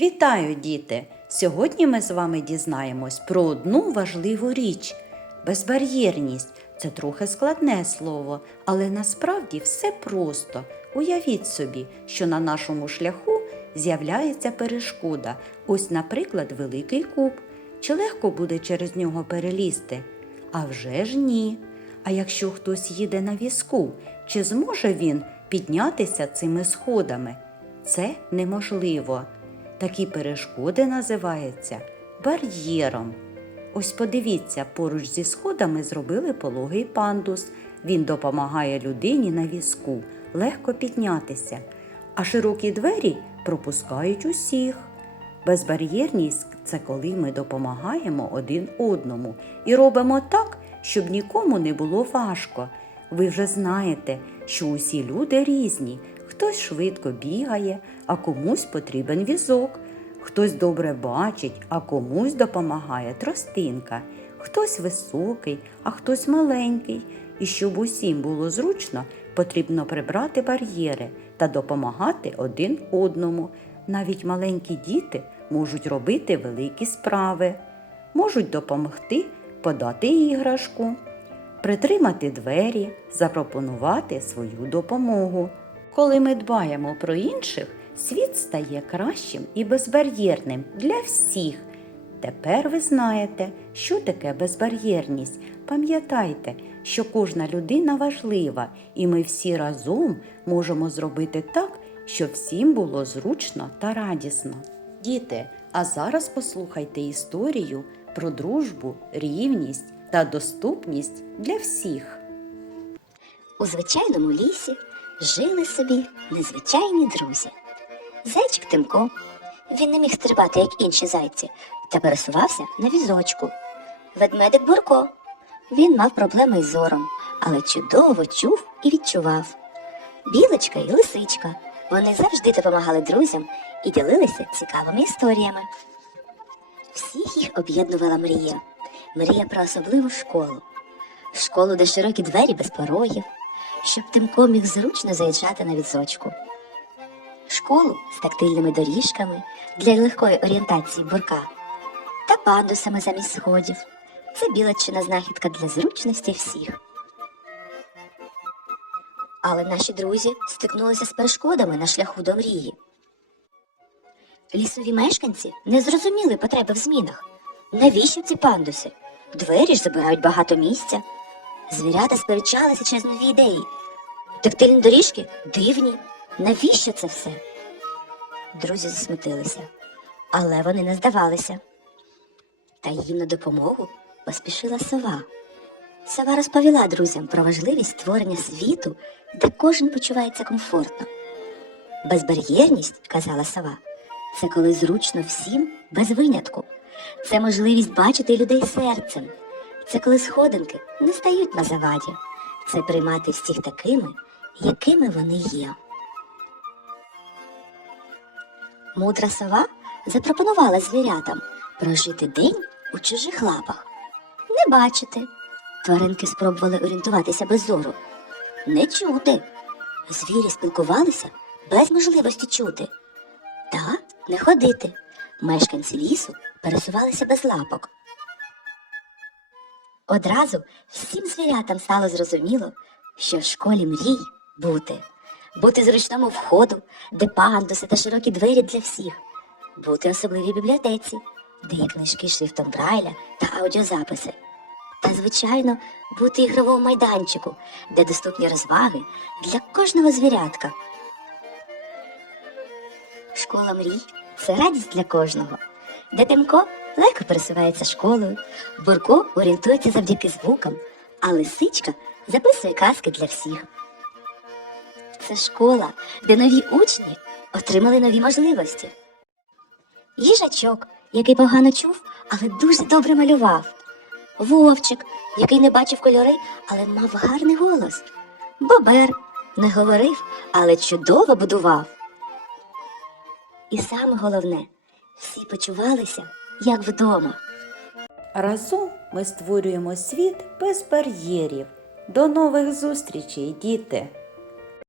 Вітаю, діти! Сьогодні ми з вами дізнаємось про одну важливу річ. Безбар'єрність це трохи складне слово, але насправді все просто. Уявіть собі, що на нашому шляху з'являється перешкода, ось, наприклад, великий куб. Чи легко буде через нього перелізти? А вже ж ні. А якщо хтось їде на візку, чи зможе він піднятися цими сходами? Це неможливо. Такі перешкоди називаються бар'єром. Ось подивіться, поруч зі сходами зробили пологий пандус. Він допомагає людині на візку легко піднятися, а широкі двері пропускають усіх. Безбар'єрність це коли ми допомагаємо один одному і робимо так, щоб нікому не було важко. Ви вже знаєте, що усі люди різні. Хтось швидко бігає, а комусь потрібен візок. Хтось добре бачить, а комусь допомагає тростинка. Хтось високий, а хтось маленький. І щоб усім було зручно, потрібно прибрати бар'єри та допомагати один одному. Навіть маленькі діти можуть робити великі справи, можуть допомогти подати іграшку, притримати двері, запропонувати свою допомогу. Коли ми дбаємо про інших, світ стає кращим і безбар'єрним для всіх. Тепер ви знаєте, що таке безбар'єрність. Пам'ятайте, що кожна людина важлива, і ми всі разом можемо зробити так, щоб всім було зручно та радісно. Діти, а зараз послухайте історію про дружбу, рівність та доступність для всіх. У звичайному лісі жили собі незвичайні друзі. Зайчик Тимко. Він не міг стрибати, як інші зайці, та пересувався на візочку. Ведмедик Бурко. Він мав проблеми із зором, але чудово чув і відчував. Білочка і лисичка. Вони завжди допомагали друзям і ділилися цікавими історіями. Всіх їх об'єднувала мрія. Мрія про особливу школу. Школу, де широкі двері без порогів, щоб Тимко міг зручно заїжджати на візочку. Школу з тактильними доріжками для легкої орієнтації бурка та пандусами замість сходів. Це білочина знахідка для зручності всіх. Але наші друзі стикнулися з перешкодами на шляху до мрії. Лісові мешканці не зрозуміли потреби в змінах. Навіщо ці пандуси? Двері ж забирають багато місця. Звірята сперечалися через нові ідеї. Тактильні доріжки дивні. Навіщо це все? Друзі засмутилися, але вони не здавалися. Та їм на допомогу поспішила сова. Сова розповіла друзям про важливість створення світу, де кожен почувається комфортно. Безбар'єрність, казала сова, це коли зручно всім без винятку. Це можливість бачити людей серцем. Це коли сходинки не стають на заваді. Це приймати всіх такими, якими вони є. Мудра сова запропонувала звірятам прожити день у чужих лапах. Не бачити. Тваринки спробували орієнтуватися без зору. Не чути. Звірі спілкувалися без можливості чути. Та не ходити. Мешканці лісу пересувалися без лапок. Одразу всім звірятам стало зрозуміло, що в школі мрій бути, бути зручному входу, де пандуси та широкі двері для всіх, бути особливій бібліотеці, де є книжки шрифтом Брайля та аудіозаписи. Та, звичайно, бути ігровому майданчику, де доступні розваги для кожного звірятка. Школа мрій це радість для кожного. Де Тимко легко пересувається школою, Бурко орієнтується завдяки звукам, а лисичка записує казки для всіх. Це школа, де нові учні отримали нові можливості. Їжачок, який погано чув, але дуже добре малював. Вовчик, який не бачив кольори, але мав гарний голос. Бобер не говорив, але чудово будував. І саме головне, всі почувалися як вдома. Разом ми створюємо світ без бар'єрів. До нових зустрічей, діти!